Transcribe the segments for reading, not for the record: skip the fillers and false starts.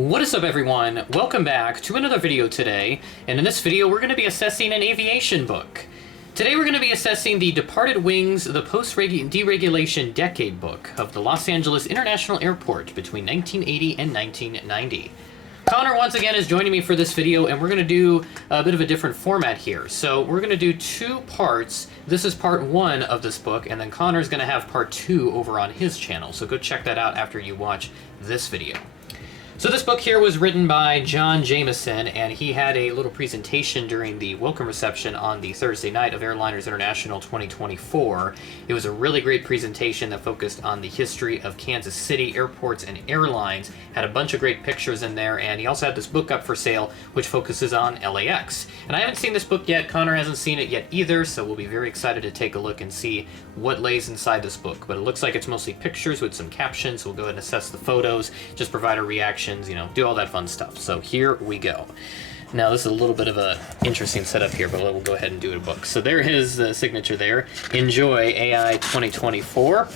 What is up, everyone? Welcome back to another video today, and in this video we're going to be assessing an aviation book. Today we're going to be assessing the Departed Wings, the Post-Deregulation Decade book of the Los Angeles International Airport between 1980 and 1990. Connor once again is joining me for this video, and we're going to do a bit of a different format here. So we're going to do two parts. This is part one of this book, and then Connor's going to have part two over on his channel. So go check that out after you watch this video. So this book here was written by Jon Jamieson, and he had a little presentation during the welcome reception on the Thursday night of Airliners International 2024. It was a really great presentation that focused on the history of Kansas City airports and airlines, had a bunch of great pictures in there, and he also had this book up for sale which focuses on LAX. And I haven't seen this book yet, Connor hasn't seen it yet either, so we'll be very excited to take a look and see what lays inside this book. But it looks like it's mostly pictures with some captions, so we'll go ahead and assess the photos, just provide a reaction, you know, do all that fun stuff. So here we go. Now this is a little bit of a interesting setup here, but we'll go ahead and do a book. So there his signature there. Enjoy AI 2024.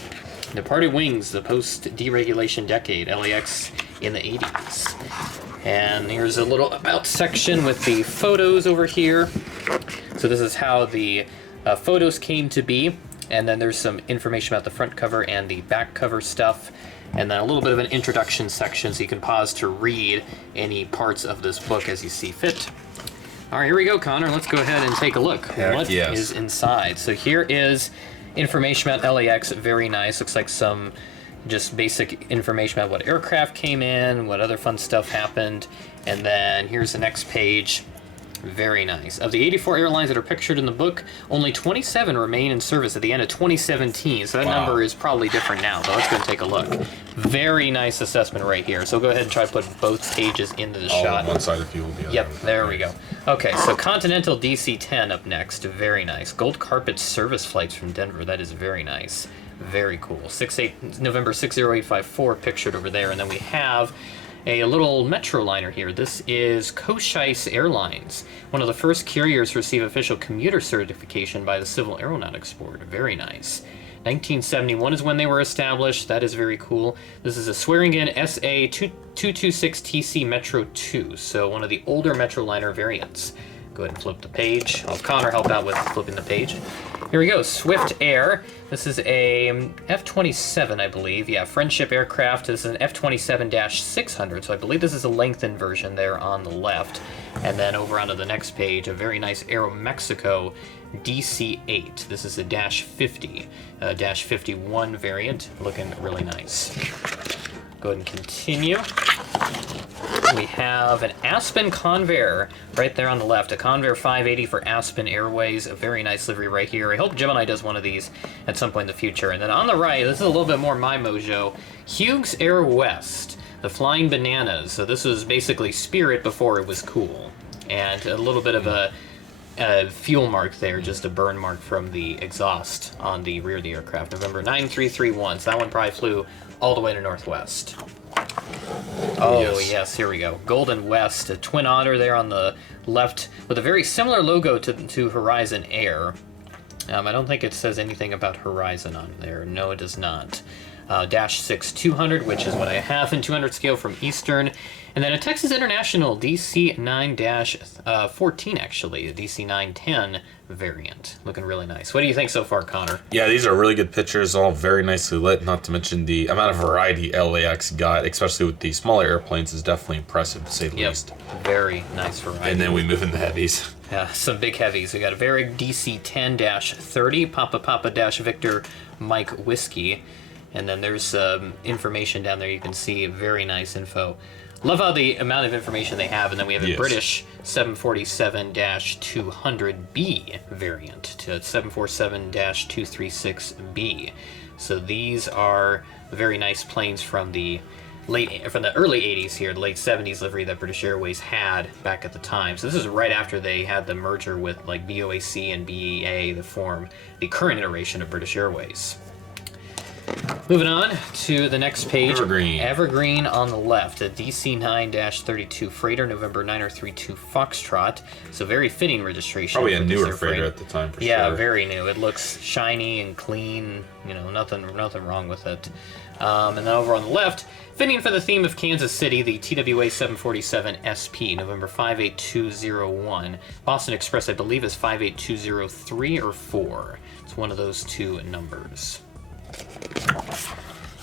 Departed Wings, the Post-Deregulation Decade, LAX in the 80s. And here's a little about section with the photos over here. So this is how the photos came to be. And then there's some information about the front cover and the back cover stuff. And then a little bit of an introduction section so you can pause to read any parts of this book as you see fit. All right, here we go, Connor. Let's go ahead and take a look. What is inside? So here is information about LAX. Very nice. Looks like some just basic information about what aircraft came in, what other fun stuff happened. And then here's the next page. Very nice. Of the 84 airlines that are pictured in the book, only 27 remain in service at the end of 2017. So that number is probably different now, but let's go and take a look. Very nice assessment right here. So go ahead and try to put both pages into the shot. On one side of you will be on the Yep, other. there we go. Okay, so Continental DC-10 up next. Very nice. Gold carpet service flights from Denver. That is very nice. Very cool. November 60854 pictured over there. And then we have a little Metroliner here. This is Cochise Airlines, one of the first carriers to receive official commuter certification by the Civil Aeronautics Board. Very nice. 1971 is when they were established. That is very cool. This is a swearing-in SA226TC Metro 2, so one of the older Metroliner variants. Go ahead and flip the page. I'll have Connor help out with flipping the page. Here we go, Swift Air. This is a F-27, I believe. Yeah, Friendship aircraft. This is an F-27-600, so I believe this is a lengthened version there on the left. And then over onto the next page, a very nice Aeromexico DC-8. This is a Dash 50, Dash 51 variant, looking really nice. Go ahead and continue. We have an Aspen Convair right there on the left, a Convair 580 for Aspen Airways, a very nice livery right here. I hope Gemini does one of these at some point in the future. And then on the right, this is a little bit more my mojo, Hughes Air West, the Flying Bananas. So this was basically Spirit before it was cool. And a little bit of a fuel mark there, just a burn mark from the exhaust on the rear of the aircraft. November 9331, so that one probably flew all the way to Northwest. Oh, yes, here we go. Golden West, a Twin Otter there on the left with a very similar logo to Horizon Air. I don't think it says anything about Horizon on there. No, it does not. Dash 6 200, which is what I have in 200 scale from Eastern. And then a Texas International DC-9-14, actually, a DC-910 variant. Looking really nice. What do you think so far, Connor? Yeah, these are really good pictures, all very nicely lit, not to mention the amount of variety LAX got, especially with the smaller airplanes, is definitely impressive, to say the least. Very nice variety. And then we move into heavies. Yeah, some big heavies. We got a Varig DC-10-30, Papa-Victor Mike Whiskey. And then there's information down there. You can see very nice info. Love how the amount of information they have. And then we have a British 747-200B variant to 747-236B. So these are very nice planes from the early 80s here, the late 70s livery that British Airways had back at the time. So this is right after they had the merger with like BOAC and BEA to form the current iteration of British Airways. Moving on to the next page. Evergreen on the left, a DC-9-32 freighter, November 9032 Foxtrot. So very fitting registration. Probably a newer freighter at the time, for sure. Yeah, very new. It looks shiny and clean. You know, nothing wrong with it. And then over on the left, fitting for the theme of Kansas City, the TWA 747 SP, November 58201. Boston Express, I believe, is 58203 or 4. It's one of those two numbers.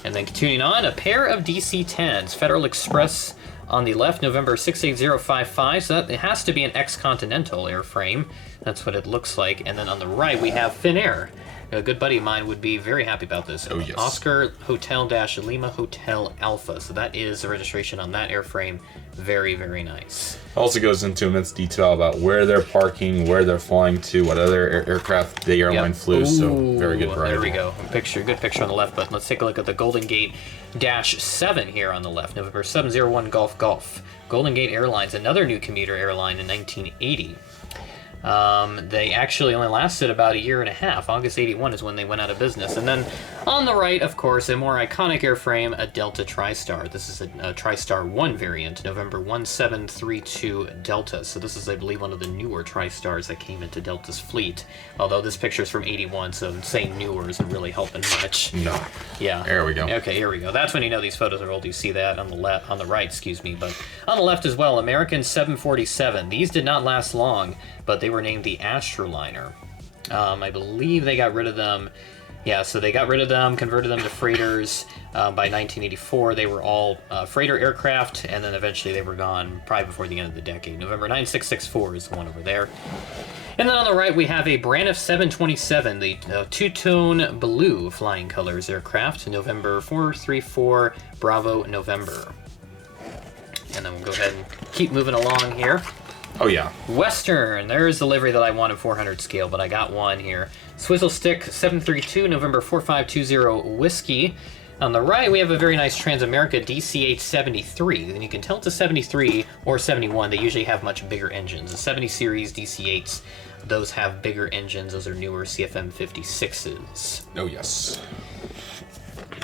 And then continuing on, a pair of DC-10s, Federal Express on the left, November 68055, so that it has to be an ex-Continental airframe. That's what it looks like. And then on the right, we have Finnair. A good buddy of mine would be very happy about this. Oh, yes. Oscar Hotel-Lima Hotel Alpha. So that is the registration on that airframe. Very, very nice. Also goes into immense detail about where they're parking, where they're flying to, what other aircraft the airline flew. So very good variety. There we go. Good picture on the left, but let's take a look at the Golden Gate -7 here on the left. November 701 Golf. Golden Gate Airlines, another new commuter airline in 1980. They actually only lasted about a year and a half. August 81 is when they went out of business. And then on the right, of course, a more iconic airframe, a Delta TriStar. This is a TriStar 1 variant, November 1732 Delta. So this is, I believe, one of the newer TriStars that came into Delta's fleet. Although this picture is from 81, so saying newer isn't really helping much. No. Yeah. There we go. Okay, here we go. That's when you know these photos are old. You see that on the on the right, excuse me. But on the left as well, American 747. These did not last long, but they were named the Astroliner. I believe they got rid of them. Yeah, so they got rid of them, converted them to freighters. By 1984, they were all freighter aircraft, and then eventually they were gone probably before the end of the decade. November 9664 is the one over there. And then on the right, we have a Braniff 727, the two-tone blue flying colors aircraft, November 434 Bravo November. And then we'll go ahead and keep moving along here. Oh, yeah. Western, there's the livery that I wanted, 400 scale, but I got one here. Swizzle Stick 732, November 4520 Whiskey. On the right, we have a very nice Transamerica DC-8 73, and you can tell it's a 73 or 71. They usually have much bigger engines. The 70 series DC-8s, those have bigger engines. Those are newer CFM 56s. Oh, yes.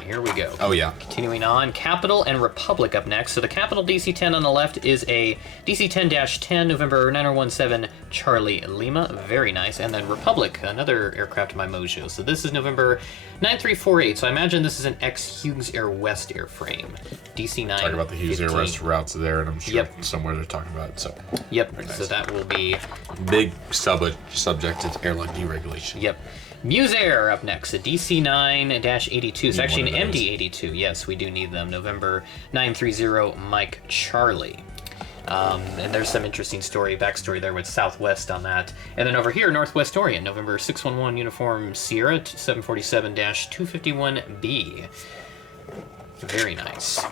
Here we go. Oh, yeah. Continuing on, Capital and Republic up next. So the Capital DC-10 on the left is a DC-10-10, November 9017 Charlie Lima. Very nice. And then Republic, another aircraft by Mojo. So this is November 9348. So I imagine this is an ex-Hughes Air West airframe. DC-9. Talk about the Hughes Air West routes there, and I'm sure somewhere they're talking about it. So. Yep. Nice. So that will be... Big subject to airline deregulation. Yep. Musair up next, a DC-9-82. It's actually an MD-82. Yes, we do need them. November 930 Mike Charlie. And there's some interesting backstory there with Southwest on that. And then over here, Northwest Orient, November 611 Uniform Sierra 747-251B. Very nice.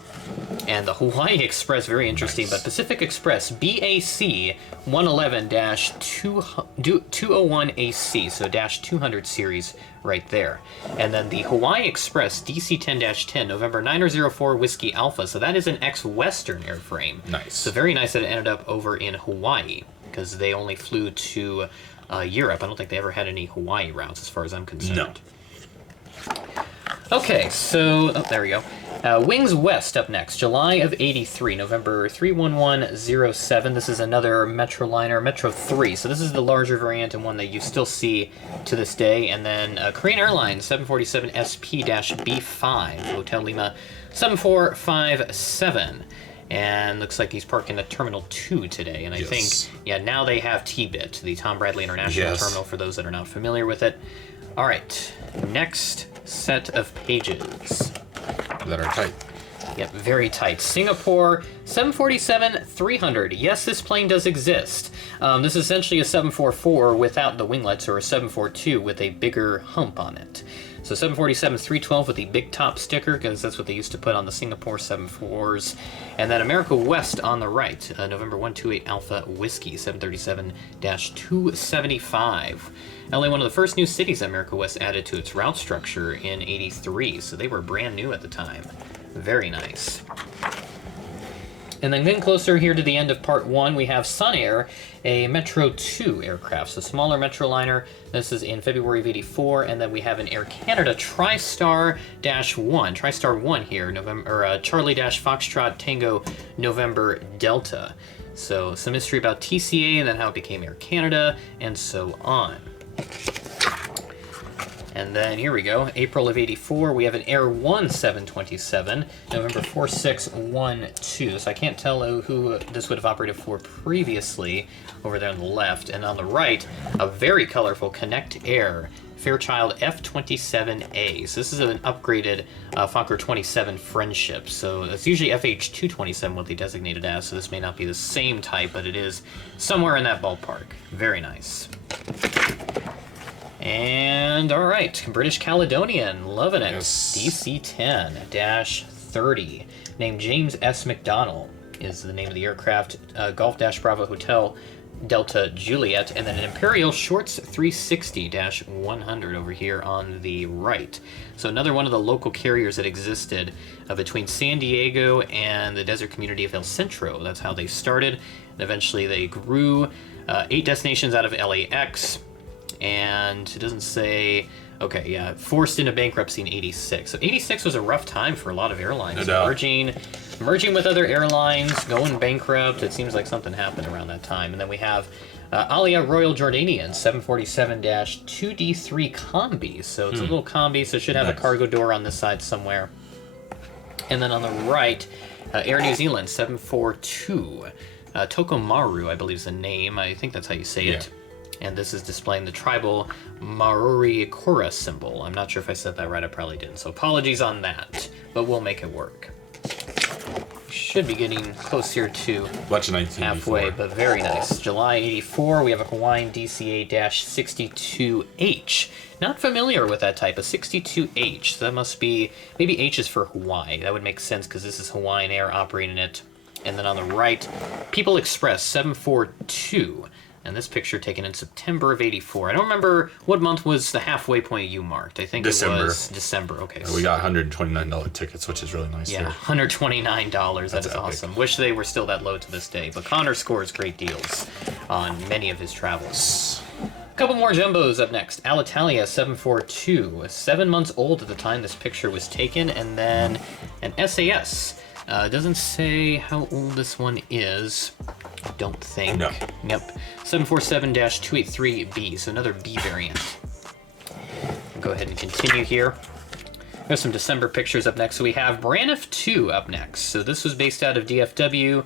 And the Hawaii Express, very interesting, but Pacific Express BAC 111-201AC, so -200 series right there. And then the Hawaii Express DC-10-10, November 9004 Whiskey Alpha, so that is an ex-Western airframe. Nice. So very nice that it ended up over in Hawaii, because they only flew to Europe. I don't think they ever had any Hawaii routes as far as I'm concerned. No. Okay, so, there we go. Wings West up next, July of 83, November 31107. This is another Metroliner, Metro 3. So this is the larger variant and one that you still see to this day. And then Korean Airlines 747 SP-B5, Hotel Lima 7457. And looks like he's parking at Terminal 2 today. And I think, now they have T-Bit, the Tom Bradley International Terminal, for those that are not familiar with it. All right, next set of pages. That are tight. Yep, very tight. Singapore 747-300. Yes, this plane does exist. This is essentially a 744 without the winglets, or a 742 with a bigger hump on it. So 747-312 with the big top sticker, because that's what they used to put on the Singapore 74s. And then America West on the right, November 128 Alpha Whiskey 737-275. LA, one of the first new cities America West added to its route structure in 83, so they were brand new at the time. Very nice. And then getting closer here to the end of part 1, we have Sun Air, a Metro 2 aircraft, so smaller Metroliner. This is in February of 84, and then we have an Air Canada TriStar-1, TriStar 1 here, Charlie-Foxtrot Tango November Delta. So some history about TCA and then how it became Air Canada, and so on. And then here we go, April of '84, we have an Air 1 727, November 4612. So I can't tell who this would have operated for previously over there on the left. And on the right, a very colorful Connect Air Fairchild F-27A. So this is an upgraded Fokker 27 Friendship. So it's usually FH-227 what they designate it as, so this may not be the same type, but it is somewhere in that ballpark. Very nice. And all right, British Caledonian, loving it. Yes. DC-10-30, named James S. McDonnell is the name of the aircraft. Golf Bravo Hotel Delta Juliet, and then an Imperial Shorts 360-100 over here on the right. So another one of the local carriers that existed between San Diego and the desert community of El Centro. That's how they started, and eventually they grew 8 destinations out of LAX. And it doesn't say, okay, yeah, forced into bankruptcy in '86. So '86 was a rough time for a lot of airlines. Merging with other airlines, going bankrupt. It seems like something happened around that time. And then we have Alia Royal Jordanian 747-2D3 Combi. So it's a little combi, so it should have a cargo door on this side somewhere. And then on the right, Air New Zealand 742. Tokomaru, I believe is the name. I think that's how you say it. And this is displaying the tribal Maori Kora symbol. I'm not sure if I said that right, I probably didn't, so apologies on that, but we'll make it work. Should be getting close here to halfway, but very nice. July '84, we have a Hawaiian DCA-62H. Not familiar with that type, a 62H, so that must be, maybe H is for Hawaii. That would make sense because this is Hawaiian Air operating it. And then on the right, People Express 742. And this picture taken in September of '84. I don't remember what month was the halfway point you marked. I think December. It was December. Okay. We got $129 tickets, which is really nice. Yeah, $129. That is awesome. Wish they were still that low to this day. But Connor scores great deals on many of his travels. A couple more jumbos up next. Alitalia 742. 7 months old at the time this picture was taken. And then an SAS. Doesn't say how old this one is. I don't think. No. Yep. 747-283B, so another B variant. Go ahead and continue here. There's some December pictures up next. So we have Braniff 2 up next. So this was based out of DFW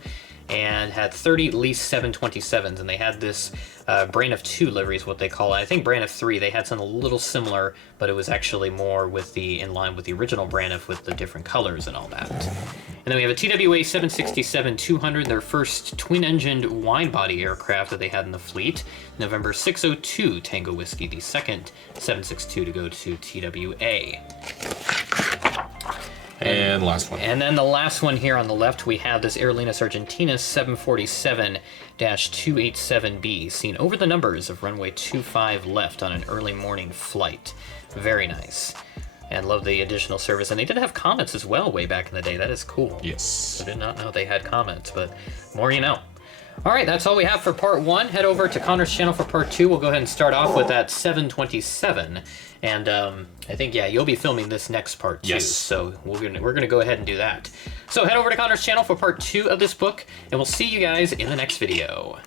and had 30 leased 727s, and they had this Braniff 2 livery is what they call it. I think Braniff 3, they had something a little similar, but it was actually more with in line with the original Braniff with the different colors and all that. And then we have a TWA 767-200, their first twin-engined wide-body aircraft that they had in the fleet. November 602 Tango Whiskey, the second 762 to go to TWA. And last one. And then the last one here on the left, we have this Airliners Argentina 747-287B, seen over the numbers of runway 25 left on an early morning flight. Very nice. And love the additional service. And they did have comments as well way back in the day. That is cool. Yes. I did not know they had comments, but more you know. All right, that's all we have for part 1. Head over to Connor's channel for part 2. We'll go ahead and start off with that 727. And I think, yeah, you'll be filming this next part too. Yes. So we're gonna go ahead and do that. So head over to Connor's channel for part 2 of this book, and we'll see you guys in the next video.